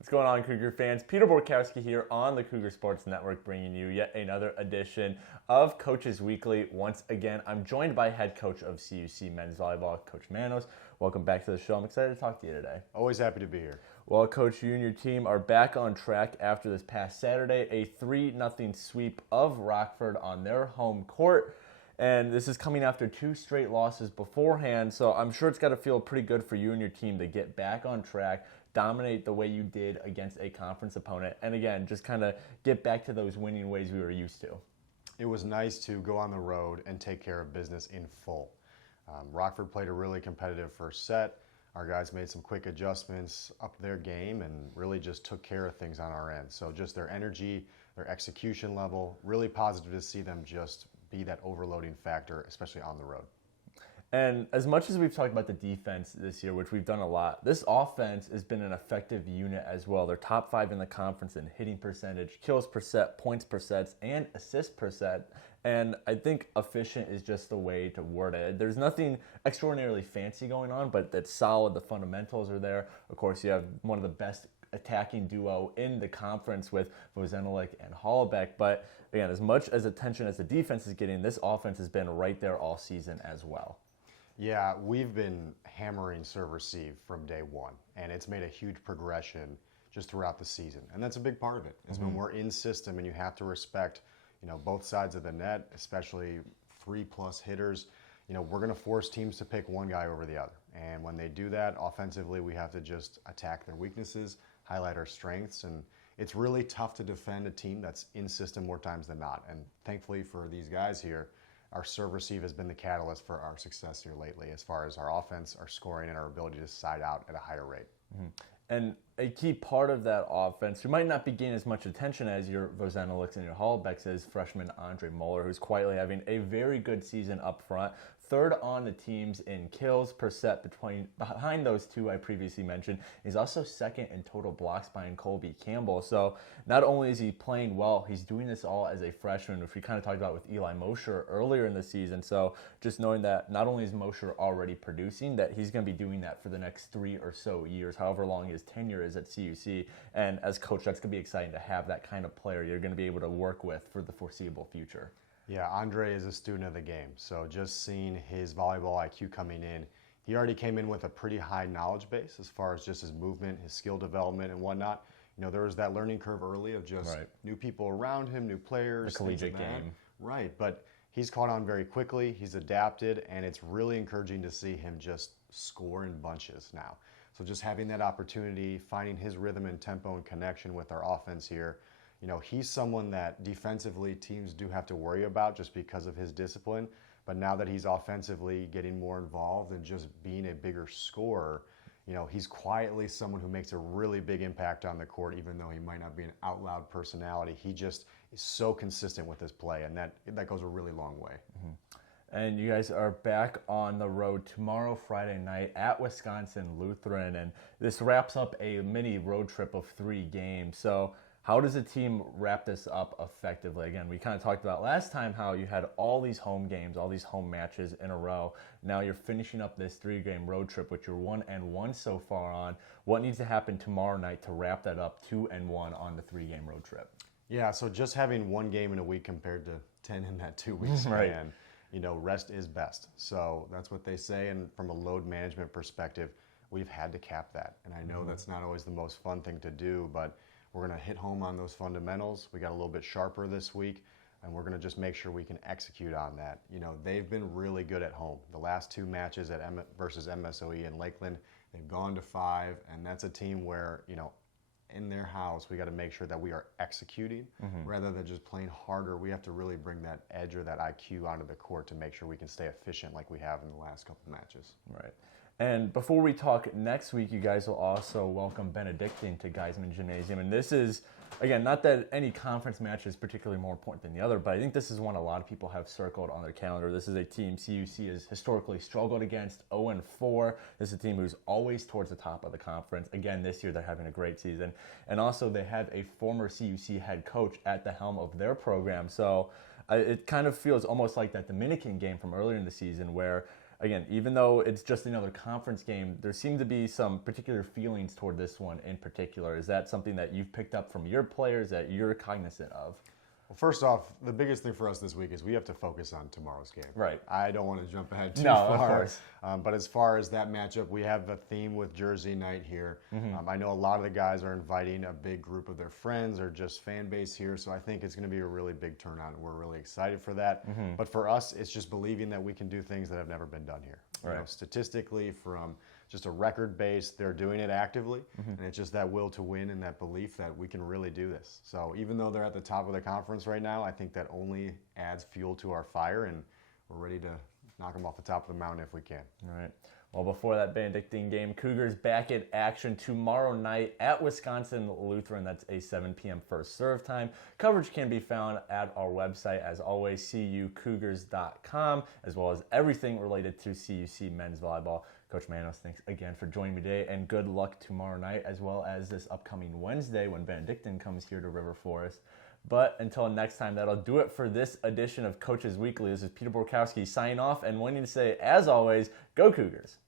What's going on, Cougar fans? Peter Borkowski here on the Cougar Sports Network, bringing you yet another edition of Coaches Weekly. Once again, I'm joined by head coach of CUC men's volleyball, Coach Manos. Welcome back to the show. I'm excited to talk to you today. Always happy to be here. Well, Coach, you and your team are back on track after this past Saturday, a 3-0 sweep of Rockford on their home court. And this is coming after 2 straight losses beforehand, so I'm sure it's got to feel pretty good for you and your team to get back on track, dominate the way you did against a conference opponent, and again, just kind of get back to those winning ways we were used to. It was nice to go on the road and take care of business in full. Rockford played a really competitive first set. Our guys made some quick adjustments up their game and really just took care of things on our end. So just their energy, their execution level, really positive to see them just be that overloading factor, especially on the road. And as much as we've talked about the defense this year, which we've done a lot, this offense has been an effective unit as well. They're top 5 in the conference in hitting percentage, kills per set, points per sets, and assists per set. And I think efficient is just the way to word it. There's nothing extraordinarily fancy going on, but it's solid. The fundamentals are there. Of course, you have one of the best attacking duo in the conference with Volleyball and Hollebeck. But again, as much as attention as the defense is getting, this offense has been right there all season as well. Yeah, we've been hammering serve-receive from day one, and it's made a huge progression just throughout the season. And that's a big part of it, is when we're in system and you have to respect, both sides of the net, especially 3+ hitters. We're going to force teams to pick one guy over the other. And when they do that, offensively, we have to just attack their weaknesses, highlight our strengths, and it's really tough to defend a team that's in system more times than not. And thankfully for these guys here, our serve-receive has been the catalyst for our success here lately as far as our offense, our scoring, and our ability to side out at a higher rate. And a key part of that offense, who might not be getting as much attention as your Vozeniliks and your Hollebecks, is freshman Andre Moeller, who's quietly having a very good season up front. 3rd on the teams in kills per set behind those 2 I previously mentioned. He's also 2nd in total blocks behind Colby Campbell. So not only is he playing well, he's doing this all as a freshman, which we kind of talked about with Eli Mosher earlier in the season. So just knowing that not only is Mosher already producing, that he's going to be doing that for the next 3 or so years, however long his tenure is at CUC. And as coach, that's going to be exciting to have that kind of player you're going to be able to work with for the foreseeable future. Yeah, Andre is a student of the game. So just seeing his volleyball IQ coming in, he already came in with a pretty high knowledge base as far as just his movement, his skill development and whatnot. There was that learning curve early of just new people around him, new players. The collegiate game. Right, but he's caught on very quickly. He's adapted, and it's really encouraging to see him just score in bunches now. So just having that opportunity, finding his rhythm and tempo and connection with our offense here, he's someone that defensively teams do have to worry about just because of his discipline. But now that he's offensively getting more involved and just being a bigger scorer, he's quietly someone who makes a really big impact on the court, even though he might not be an out loud personality. He just is so consistent with his play, and that goes a really long way. And you guys are back on the road tomorrow, Friday night, at Wisconsin Lutheran. And this wraps up a mini road trip of 3 games. So how does the team wrap this up effectively? Again, we kind of talked about last time how you had all these home games, all these home matches in a row. Now you're finishing up this 3-game road trip, which you're 1-1 so far on. What needs to happen tomorrow night to wrap that up 2-1 on the 3-game road trip? Yeah, so just having 1 game in a week compared to 10 in that 2 weeks span, rest is best. So that's what they say. And from a load management perspective, we've had to cap that. And I know that's not always the most fun thing to do, but we're going to hit home on those fundamentals. We got a little bit sharper this week, and we're going to just make sure we can execute on that. They've been really good at home. The last 2 matches versus MSOE in Lakeland, they've gone to 5, and that's a team where, in their house, we got to make sure that we are executing rather than just playing harder. We have to really bring that edge or that IQ onto the court to make sure we can stay efficient like we have in the last couple matches. Right. And before we talk next week, you guys will also welcome Benedictine to Geisman Gymnasium. And this is, again, not that any conference match is particularly more important than the other, but I think this is one a lot of people have circled on their calendar. This is a team CUC has historically struggled against, 0-4. This is a team who's always towards the top of the conference. Again, this year they're having a great season. And also they have a former CUC head coach at the helm of their program. So it kind of feels almost like that Dominican game from earlier in the season where again, even though it's just another conference game, there seem to be some particular feelings toward this one in particular. Is that something that you've picked up from your players that you're cognizant of? Well, first off, the biggest thing for us this week is we have to focus on tomorrow's game. Right. I don't want to jump ahead too No, far. of course. But as far as that matchup, we have a theme with Jersey night here. I know a lot of the guys are inviting a big group of their friends or just fan base here, so I think it's going to be a really big turnout, and we're really excited for that. But for us, it's just believing that we can do things that have never been done here. Right. You know, statistically, from just a record base, they're doing it actively, and it's just that will to win and that belief that we can really do this. So even though they're at the top of the conference right now, I think that only adds fuel to our fire, and we're ready to knock them off the top of the mountain if we can. All right. Well, before that Benedictine game, Cougars back in action tomorrow night at Wisconsin Lutheran. That's a 7 p.m. first serve time. Coverage can be found at our website, as always, cucougars.com, as well as everything related to CUC men's volleyball. Coach Manos, thanks again for joining me today, and good luck tomorrow night, as well as this upcoming Wednesday when Benedictine comes here to River Forest. But until next time, that'll do it for this edition of Coaches Weekly. This is Peter Borkowski signing off and wanting to say, as always, go Cougars.